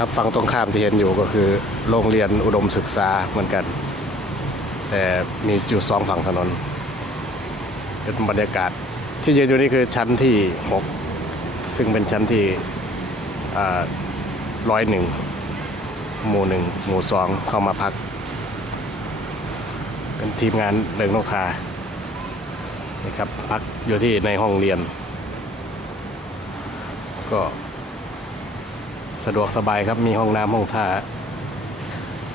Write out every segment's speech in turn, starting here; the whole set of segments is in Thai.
ครับฝั่งตรงข้ามที่เห็นอยู่ก็คือโรงเรียนอุดมศึกษาเหมือนกัน แต่มีอยู่สองฝั่งถนนเป็นบรรยากาศ ที่ยืนอยู่นี่คือชั้นที่ 6 ซึ่งเป็นชั้นที่ร้อยหนึ่งหมู่หนึ่งหมู่สองเข้ามาพัก เป็นทีมงานเริงนกคานะครับพักอยู่ที่ในห้องเรียน ก็ สะดวกสบายครับ มีห้องน้ำห้องท่า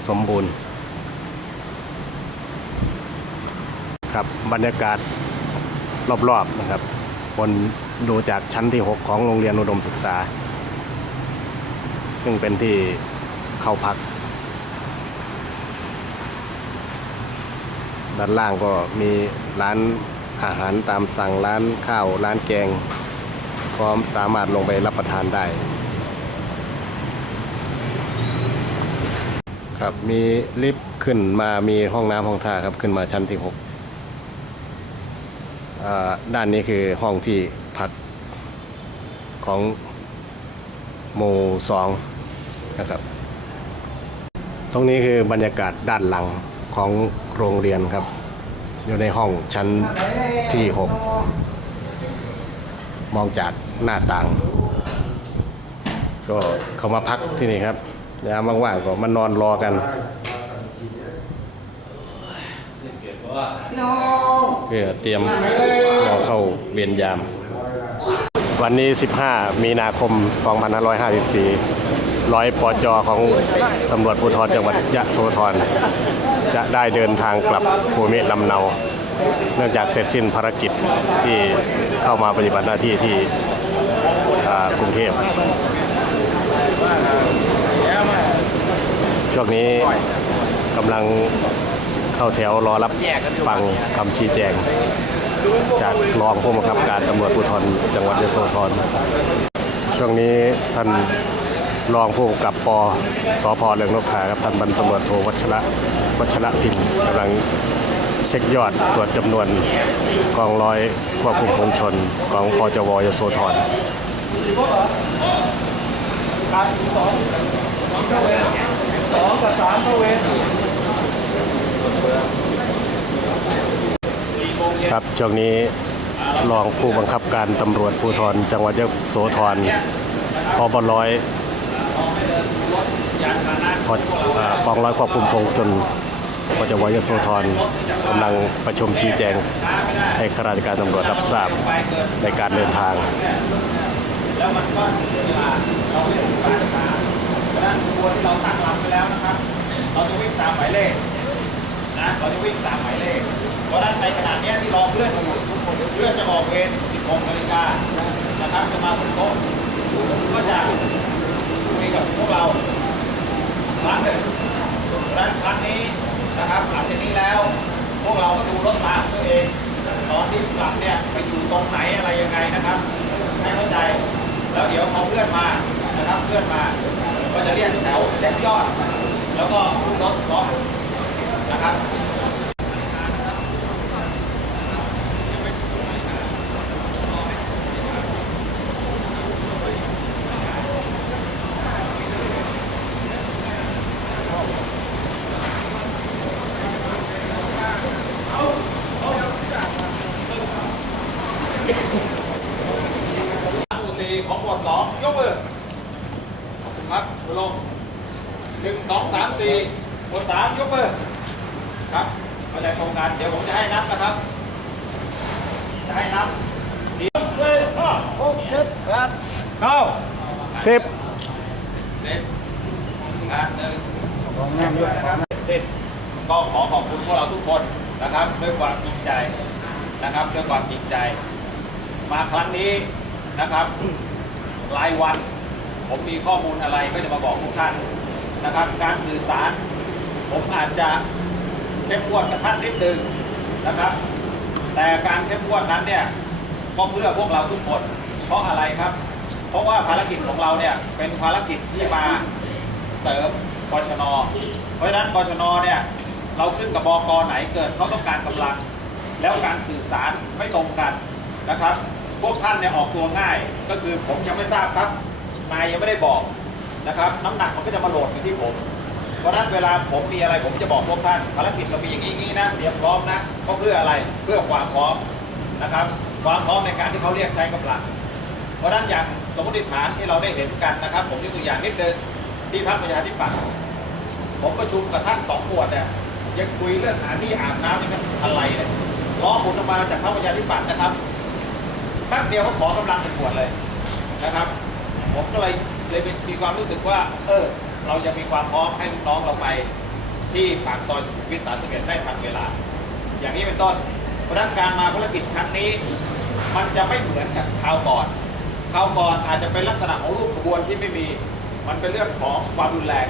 สมบูรณ์ ครับบรรยากาศรอบๆนะครับ บนดูจากชั้นที่ 6 ของโรงเรียนอุดมศึกษา ซึ่งเป็นที่เข้าพัก ด้านล่างก็มีร้านอาหารตามสั่งร้านข้าว ร้านแกง พร้อมสามารถลงไปรับประทานได้ ครับ มีลิฟต์ขึ้นมามีห้องน้ำห้องท่าครับขึ้นมาชั้นที่6อ่าด้านนี้คือห้องที่พักของหมู่สองนะครับ ตรงนี้คือบรรยากาศด้านหลังของโรงเรียนครับ อยู่ในห้องชั้นที่6มองจากหน้าต่าง ก็เขามาพักที่นี่ครับ ยามว่างๆก็มานอนรอกันเพื่อเตรียมรอเข้าเวียนยาม วันนี้ 15 มีนาคม 2554 ร้อยปอจอของตำรวจภูธรจังหวัดยะโสธรจะได้เดินทางกลับภูมิลำเนา เนื่องจากเสร็จสิ้นภารกิจที่เข้ามาปฏิบัติหน้าที่ที่กรุงเทพ ช่วงนี้กำลังเข้าแถวรอรับฟังคำชี้แจง จากรองผู้บังคับการตำรวจภูธรจังหวัดยโสธรช่วงนี้ท่านรองผู้กำกับปสพเรืองนกขาครับท่านบรรตำรวจโทวัชระวัชระพิมพ์กำลังเช็คยอดตรวจจำนวนกองร้อยควบคุมฝูงชนกองพจวยโสธร สองกับสามเข้าเวรครับช่วงนี้รองผู้บังคับการตำรวจภูธรจังหวัดยโสธรพบร้อยพอกองร้อยควบคุมฝูงชนปจวยโสธรกำลังประชุมชี้แจงให้ข้าราชการตำรวจรับทราบในการเดินทางแล้วมั นก็เสียเวลาเราไม่ถึงปลายทางเพราะฉะนั้นควที่เราตั้งลำไปแล้วนะครับ เราจะวิ่งตามหมายเลขนะเราจะวิ่งตามหมายเลข เพราะฉะนั้นในขณะเนี้ยที่รอเพื่อนอยู่ทุกคนเพื่อนจะออกเวร16นาฬิกานะครับจะมาสมทบก็จะคุยกับพวกเราครั้งหนึ่งเพราะฉะนั้นครั้งนี้นะครับหลังจากนี้แล้ว พวกเราก็ดูรถตามตัวเองตอนที่กลับเนี่ยไปอยู่ตรงไหนอะไรยังไงนะครับให้เข้าใจ แล้วเดี๋ยวพอเพื่อนมานะครับเพื่อนมา จะเรียกแถวเช็คยอด แล้วก็ขึ้นรถซ้อมนะครับ หมู่สี่ของหมวดสองยกมือขอบคุณครับมือลงหนึ่งสอง สามสี่หมวดสามยกมือครับเข้าใจตรงกันเดี๋ยวผมจะให้นับนะครับ จะให้นับสิบเซ็ตงานหนึ่งของงานด้วยนะครับเซ็ตก็ขอขอบคุณพวกเราทุกคนนะครับ ด้วยความจริงใจนะครับด้วยความจริงใจ มาครั้งนี้นะครับรายวัน ผมมีข้อมูลอะไรก็จะมาบอกทุกท่าน นะครับ การสื่อสาร ผมอาจจะเข้มงวดกับท่านนิดนึงนะครับ แต่การเข้มงวดนั้นเนี่ยก็เพื่อพวกเราทุกคน เพราะอะไรครับ เพราะว่าภารกิจของเราเนี่ยเป็นภารกิจที่มาเสริมบชน เพราะฉะนั้นบชนเนี่ยเราขึ้นกับบกไหนเกิดเขาต้องการกำลัง แล้วการสื่อสารไม่ตรงกันนะครับ พวกท่านเนี่ยออกตัวง่ายก็คือผมยังไม่ทราบครับนายยังไม่ได้บอก นะครับ น้ำหนักมันก็จะมาโหลดอยู่ที่ผม เพราะนั้นเวลาผมมีอะไรผมจะบอกพวกท่านภารกิจเรามีอย่างนี้นี้นะเตรียมพร้อมนะก็เพื่ออะไรเพื่อความพร้อมนะครับความพร้อมในการที่เขาเรียกใช้กำลัง เพราะนั้นอย่างสมมติฐานที่เราได้เห็นกันนะครับ ผมยกตัวอย่างนิดนึงที่พรรคประชาธิปัตย์ผมประชุมกับท่านสองขวดเนี่ยยังคุยเรื่องหาที่อาบน้ำนี่มันอะไรเนี่ยล้อหมุนออกมาจากพรรคประชาธิปัตย์นะครับแป๊บเดียวเขาขอกำลังเป็นขวดเลยนะครับ ผมก็เลย เลยมีความรู้สึกว่า เออ เราจะมีความพร้อมให้ลูกน้องเราไป ที่ปากซอยสุขุมวิท31ได้ทันเวลา อย่างนี้เป็นต้นเพราะนั้นการมาภารกิจครั้งนี้ มันจะไม่เหมือนกับคราวก่อนคราวก่อนอาจจะเป็นลักษณะของรูปขบวนที่ไม่มี มันเป็นเรื่องของความรุนแรง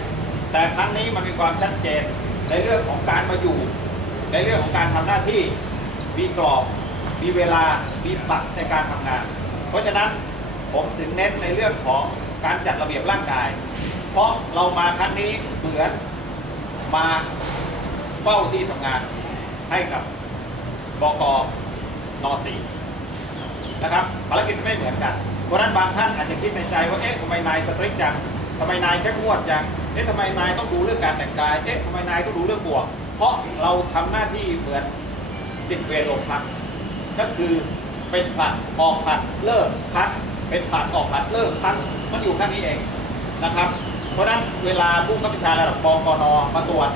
แต่ครั้งนี้มันมีความชัดเจนในเรื่องของการมาอยู่ ในเรื่องของการทำหน้าที่ มีกรอบ มีเวลา มีปักในการทำงาน เพราะฉะนั้นผมถึงเน้นในเรื่องของ การจัดระเบียบร่างกาย เพราะเรามาครั้งนี้เหมือนมาเฝ้าที่ทำงานให้กับบกนสีนะครับภารกิจไม่เหมือนกันเพราะนั้นบางท่านอาจจะคิดในใจว่าเอ๊ะทำไมนายสตริกจังทำไมนายเข้มงวดจังเอ๊ะทำไมนายต้องดูเรื่องการแต่งกายเอ๊ะทำไมนายต้องดูเรื่องบวก เพราะเราทำหน้าที่เหมือนสิบเวรโรงพักก็คือเป็นผัดออกผัดเลิกพัก เป็นผัดออกผัดเลิกพักมันอยู่แค่นี้เองนะครับ เพราะนั้นเวลาผู้บังคับบัญชาระดับปกนมาตรวจ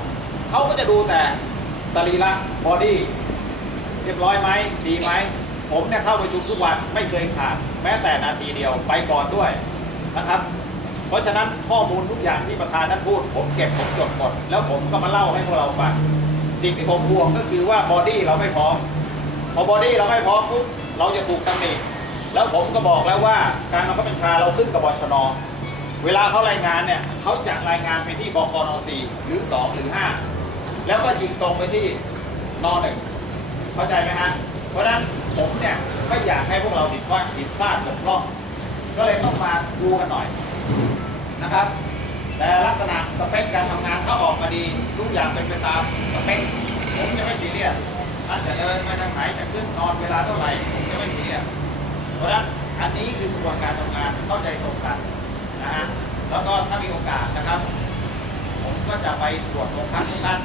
เขาก็จะดูแต่สรีระบอดี้เรียบร้อยไหมดีไหมผมเนี่ยเข้าประชุมทุกวันไม่เคยขาดแม้แต่นาทีเดียวไปก่อนด้วยนะครับ เพราะฉะนั้นข้อมูลทุกอย่างที่ประธานท่านพูด ผมเก็บผมจดหมดแล้วผมก็มาเล่าให้พวกเราฟังสิ่งที่ผมห่วงก็คือว่าบอดี้เราไม่พร้อมพอบอดี้เราไม่พร้อมปุ๊บเราจะถูกตำหนิ แล้วผมก็บอกแล้วว่าการบังคับบัญชาเราขึ้นกับบชน เวลาเขารายงานเนี่ยเขาจะรายงานไปที่บกน4หรือ2หรือ5แล้วก็ยิงตรงไปที่น1เข้าใจไหมฮะเพราะฉะนั้นผมเนี่ยไม่อยากให้พวกเราผิดพลาดผิดพลาดบกพร่องก็เลยต้องมาดูกันหน่อยนะครับ แต่ลักษณะสเปคการทำงานเขาออกมาดีทุกอย่างเป็นไปตามสเปคผมจะไม่ซีเรียสท่านจะเดินมาทางไหนจะขึ้นนอนเวลาเท่าไหร่ผมจะไม่ซีเรียส เพราะฉะนั้นอันนี้คือกระบวนการทำงานเข้าใจตรงกันนะฮะแล้วก็ถ้ามีโอกาสนะครับ ผมก็จะไปตรวจโรงพักทุกท่าน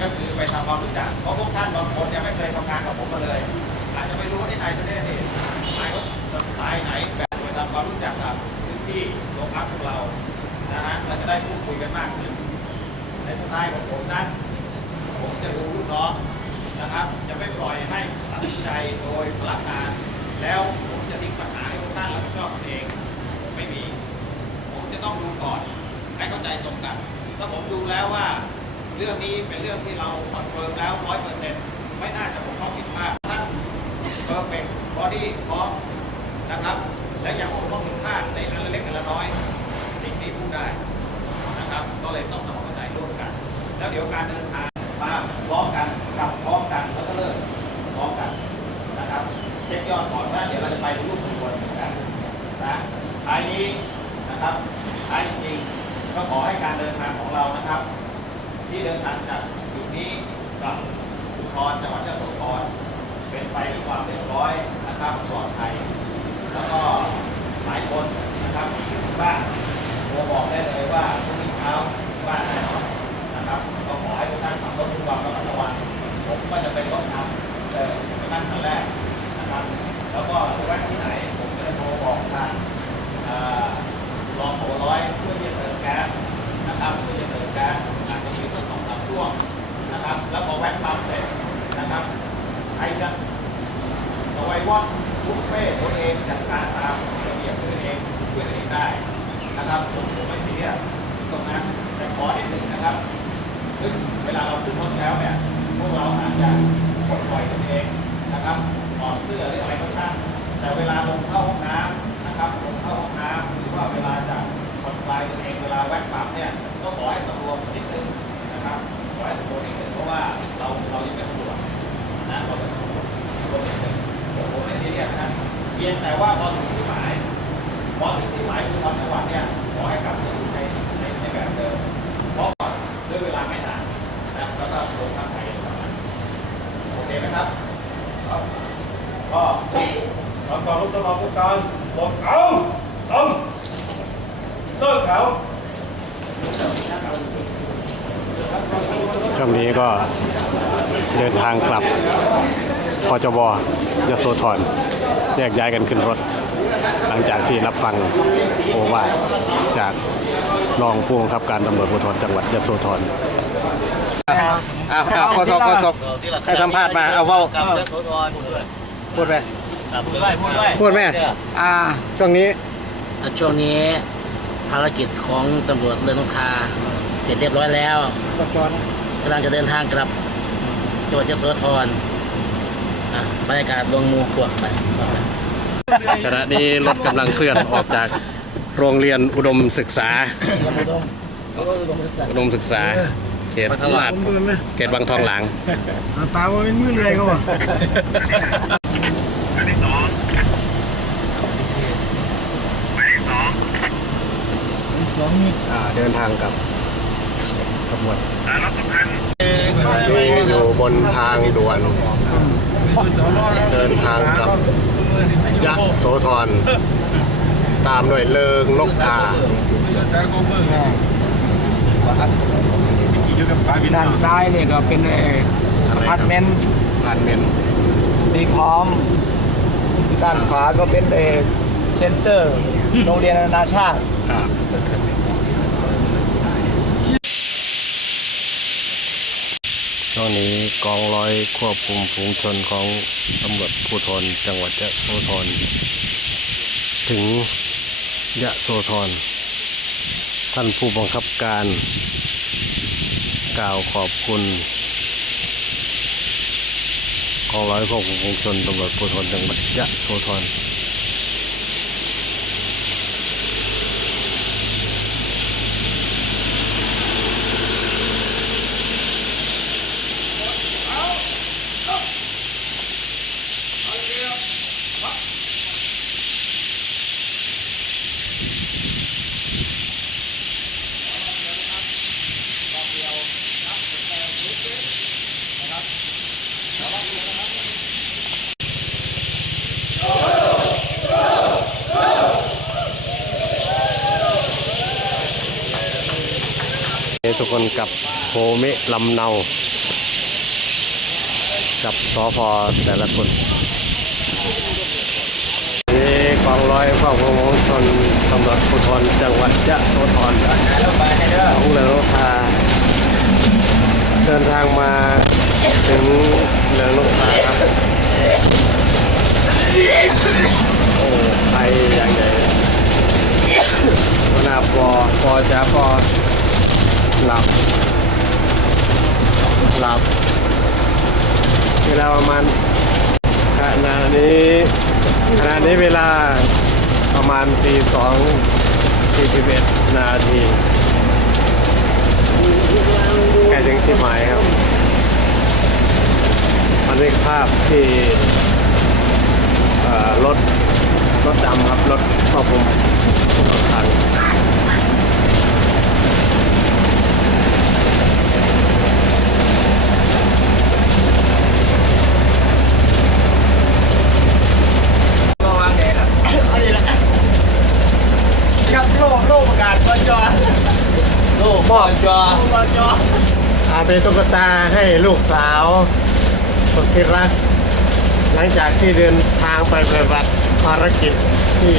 ก็คือไปทำความรู้จักเพราะพวกท่านบางคนเนี่ยไม่เคยทำงานกับผมมาเลยอาจจะไม่รู้ว่าที่นายจะได้เหตุนายเขาสายไหนแบบไปทำความรู้จักกับพื้นที่โรงพักของเรานะฮะเราจะได้พูดคุยกันมากขึ้นในสไตล์ของผมนั้นผมจะดูลูกน้องนะครับ จะไม่ปล่อยให้ตัดสินใจโดยพลังงาน แล้วผมจะทิ้งปัญหาให้ทุกท่านรับผิดชอบตัวเองผมไม่มี ผมจะต้องดูก่อนให้เข้าใจตรงกันถ้าผมดูแล้วว่าเรื่องนี้เป็นเรื่องที่เราคอนเฟิร์มแล้วร้อยเปอร์เซ็นต์ไม่น่าจะผมต้อผิดพลาดท่านเพอร์เฟกต์บอดี้พร้อมนะครับ และยังคงต้อผิดพลาดในอันเล็กอันละน้อย สิ่งที่พูดได้นะครับ ก็เลยต้องทำความเข้าใจร่วมกัน แล้วเดี๋ยวการเดิน พียงแต่ว่าพอถึงที่หมายพอถึงที่หมายคือวันจังหวัดเนี่ยขอให้กลับมาอยู่ในในในแบบเดิมเพราะว่าด้วยเวลาไม่นานนะแล้วก็ลงทางไทยโอเคไหมครับก็ทำต่อรบตลอดผู้การบอกเอาต้องเลิกแถวช่วงนี้ก็เดินทางกลับ พจบยโสธรแยกย้ายกันขึ้นรถ หลังจากที่รับฟังโอวาทจากรองผู้บังคับการตำรวจภูธรจังหวัดยโสธรอ้าวอ้าวโฆษกโฆษกให้สัมภาษณ์มาเอาเว้ากับยโสธรพูดไปพูดด้วยพูดด้วยพูดแม่อ่าช่วงนี้ช่วงนี้ภารกิจของตำรวจเรือนนกทาเสร็จเรียบร้อยแล้วกำลังจะเดินทางกลับจังหวัดยโสธร อะบรรยากาศลงหมูพวกไปขณะนี้รถกำลังเคลื่อนออกจากโรงเรียนอุดมศึกษา อุดมศึกษา เขตลาดเขตบางทองหลางตาว่าเป็นมือเลยเขาบอกอ่าเดินทางกับขบวนนี่อยู่บนทางด่วน เดินทางกับยะโสธรตามด้วยเลิงนกทาด้านซ้ายเนี่ยก็เป็นเอ่ออพาร์ตเมนต์ผ่านเมนดีพร้อม ด้านขวาก็เป็นเออเซ็นเตอร์ โรงเรียนนานาชาติ ครับ ช่วงนี้กองร้อยควบคุมฝูงชนของตำรวจภูธรจังหวัดยะโสธรถึงยะโสธรท่านผู้บังคับการ กล่าวขอบคุณกองร้อยควบคุมฝูงชนตำรวจภูธรจังหวัดยะโสธร ทุกคนกับ โฮเมลำเนา กับสอพอแต่ละคนนี่กองร้อยควบคุมฝูงชนตำรวจภูธรจังหวัดยะโสธรของเรือรถพาเดินทางมาถึงเรือรถพาครับโอ้ไปอย่างใหญ่วหน้าปอปอจ้าปอหลับ หลับ เวประมาณขณะนี้ขณะนี้เวลาประมาณตีสองสี่สิบเอ็ดนาทีใกล้ถึงที่หมายครับบันทึกภาพที่รถรถดำครับ รถควบคุมรถทาง ครับโล่โล่ประกาศบจ โลกบอจอบ จ อา เป็นตุ๊กตาให้ลูกสาวสุดที่รัก หลังจากที่เดินทางไปปฏิบัติภารกิจที่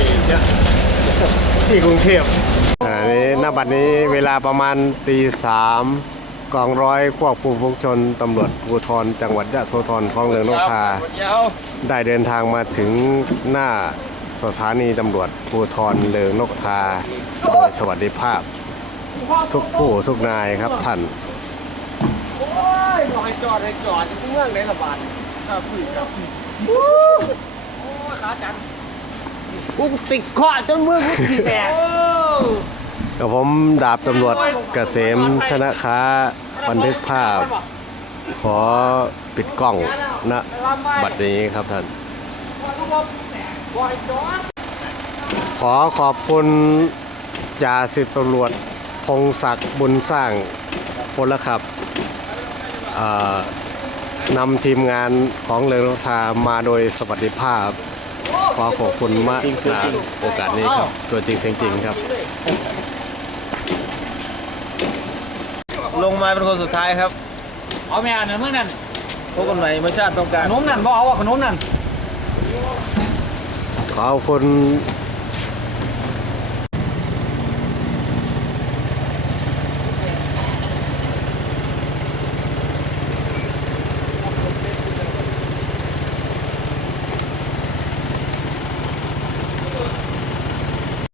ที่กรุงเทพอันนี้ณบัดนี้เวลาประมาณตีสามกองร้อยควบคุมฝูงชนตำรวจภูธรจังหวัดยะโสธรคลองเหลืองนกทาได้เดินทางมาถึงหน้าสถานีตำรวจภูธรเลิงนกทาโดยสวัสดิภาพ ทุกผู้ทุกนายครับท่าน ยบอกให้จอดให้จอดเมืองไหนละบาทครับพี่ครับโอ้ยขาจันกูติดเคาะจนมือกูตีแตกกับผมดาบตำรวจเกษมชนะค้าบันทึกภาพ ขอปิดกล้องณบัดนี้ครับท่าน ขอขอบคุณจ่าสิบตำรวจพงศักดิ์บุญสร้างพลขับเอ่อ นำทีมงานของเรือนทามาโดยสวัสดิภาพ ขอขอบคุณมากในโอกาสนี้ครับ ตัวจริงเสียงจริงครับมาเป็นคนสุดท้ายครับ เอาแม่อันนั้นเมื่อนั้นพบกันใหม่เมื่อชาติต้องการขนมนั่นบ่เอาว่าขนมนั่นขอบคุณ